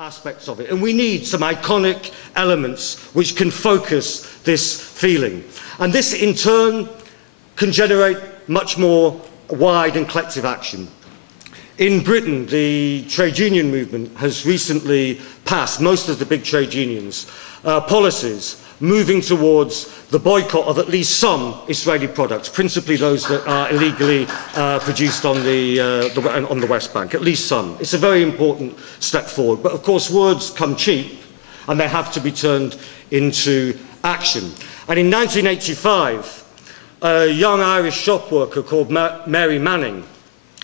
aspects of it, and we need some iconic elements which can focus this feeling. And this, in turn, can generate much more wide and collective action. In Britain, the trade union movement has recently passed, most of the big trade unions, policies moving towards the boycott of at least some Israeli products, principally those that are illegally produced on the West Bank, at least some. It's a very important step forward. But of course, words come cheap, and they have to be turned into action. And in 1985, a young Irish shop worker called Mary Manning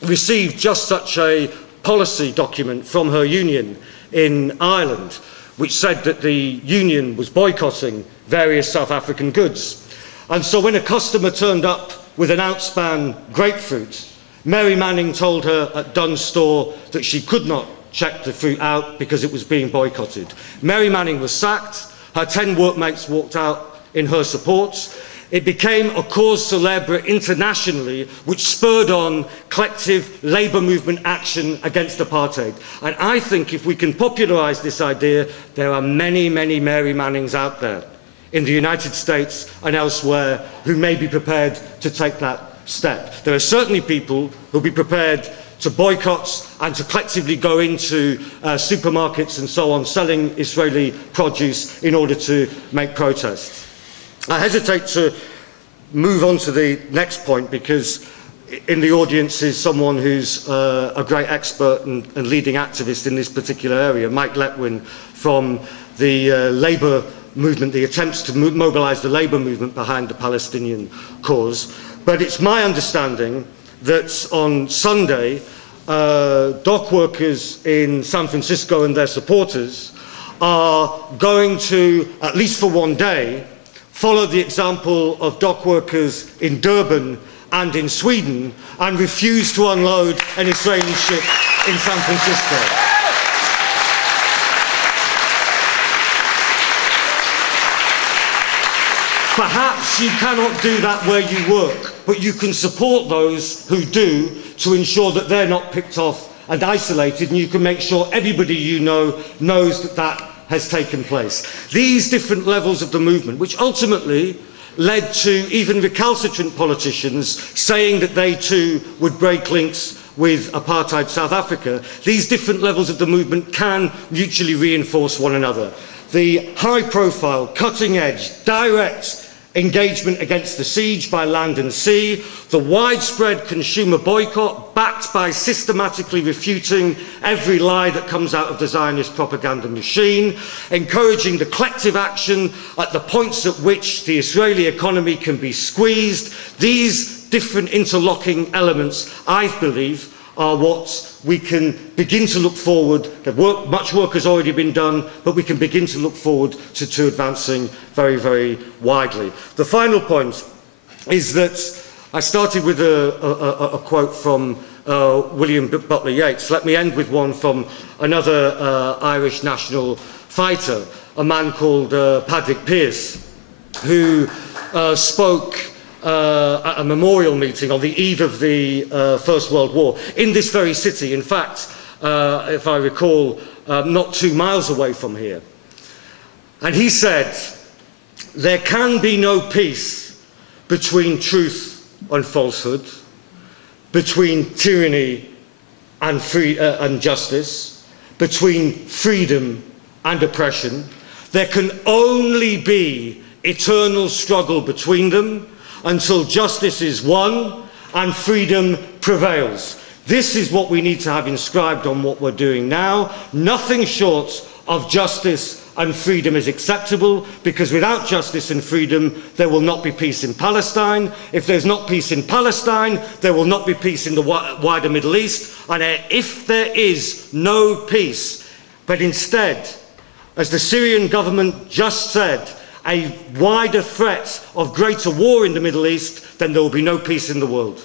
received just such a policy document from her union in Ireland, which said that the union was boycotting various South African goods. And so when a customer turned up with an outspan grapefruit, Mary Manning told her at Dunn's store that she could not check the fruit out because it was being boycotted. Mary Manning was sacked. Her 10 workmates walked out in her support. It became a cause célèbre internationally, which spurred on collective labour movement action against apartheid. And I think if we can popularise this idea, there are many, many Mary Mannings out there in the United States and elsewhere who may be prepared to take that step. There are certainly people who will be prepared to boycott and to collectively go into supermarkets and so on, selling Israeli produce in order to make protests. I hesitate to move on to the next point because in the audience is someone who's a great expert and leading activist in this particular area, Mike Letwin from the labour movement, the attempts to mobilise the labour movement behind the Palestinian cause. But it's my understanding that on Sunday, dock workers in San Francisco and their supporters are going to, at least for one day, follow the example of dock workers in Durban and in Sweden and refuse to unload an Israeli ship in San Francisco. Perhaps you cannot do that where you work, but you can support those who do to ensure that they're not picked off and isolated, and you can make sure everybody you know knows that that has taken place. These different levels of the movement, which ultimately led to even recalcitrant politicians saying that they too would break links with apartheid South Africa, these different levels of the movement can mutually reinforce one another. The high-profile, cutting-edge, direct engagement against the siege by land and sea, the widespread consumer boycott backed by systematically refuting every lie that comes out of the Zionist propaganda machine, encouraging the collective action at the points at which the Israeli economy can be squeezed. These different interlocking elements, I believe, are what we can begin to look forward. Much work has already been done, but we can begin to look forward to advancing very, very widely. The final point is that I started with a quote from William Butler Yeats. Let me end with one from another Irish national fighter, a man called Padraig Pearse, who spoke at a memorial meeting on the eve of the First World War in this very city, in fact, if I recall, not 2 miles away from here. And he said, "There can be no peace between truth and falsehood, between tyranny and justice, between freedom and oppression. There can only be eternal struggle between them until justice is won and freedom prevails." This is what we need to have inscribed on what we're doing now. Nothing short of justice and freedom is acceptable, because without justice and freedom, there will not be peace in Palestine. If there's not peace in Palestine, there will not be peace in the wider Middle East. And if there is no peace, but instead, as the Syrian government just said, a wider threat of greater war in the Middle East, then there will be no peace in the world.